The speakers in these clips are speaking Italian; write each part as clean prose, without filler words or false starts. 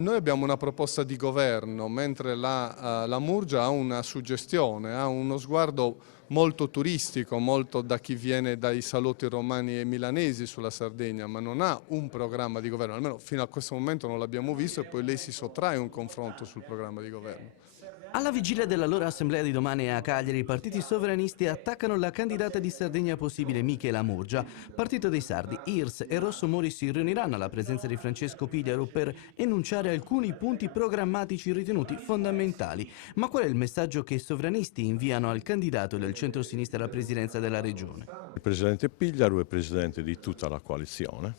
Noi abbiamo una proposta di governo, mentre la Murgia ha una suggestione, ha uno sguardo molto turistico, molto da chi viene dai salotti romani e milanesi sulla Sardegna, ma non ha un programma di governo, almeno fino a questo momento non l'abbiamo visto e poi lei si sottrae un confronto sul programma di governo. Alla vigilia della loro assemblea di domani a Cagliari, i partiti sovranisti attaccano la candidata di Sardegna possibile Michela Murgia. Partito dei Sardi, IRS e Rosso Mori si riuniranno alla presenza di Francesco Pigliaro per enunciare alcuni punti programmatici ritenuti fondamentali. Ma qual è il messaggio che i sovranisti inviano al candidato del centro-sinistra alla presidenza della regione? Il presidente Pigliaro è presidente di tutta la coalizione,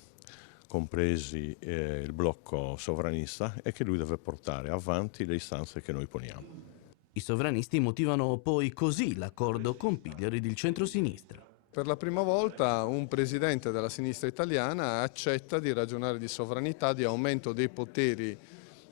compresi il blocco sovranista, e che lui deve portare avanti le istanze che noi poniamo. I sovranisti motivano poi così l'accordo con Pigliaro ed il centro-sinistra. Per la prima volta un presidente della sinistra italiana accetta di ragionare di sovranità, di aumento dei poteri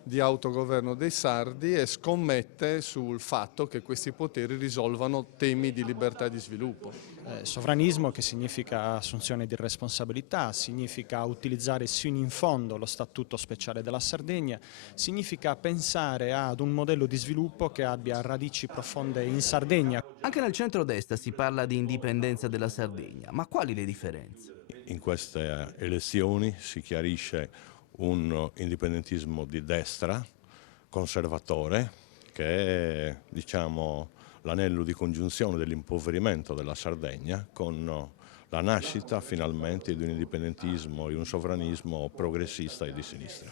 di autogoverno dei sardi e scommette sul fatto che questi poteri risolvano temi di libertà e di sviluppo. Sovranismo, che significa assunzione di responsabilità, significa utilizzare sino in fondo lo statuto speciale della Sardegna, significa pensare ad un modello di sviluppo che abbia radici profonde in Sardegna. Anche nel centro-destra si parla di indipendenza della Sardegna, ma quali le differenze? In queste elezioni si chiarisce un indipendentismo di destra, conservatore, che è, diciamo, l'anello di congiunzione dell'impoverimento della Sardegna con la nascita finalmente di un indipendentismo e un sovranismo progressista e di sinistra.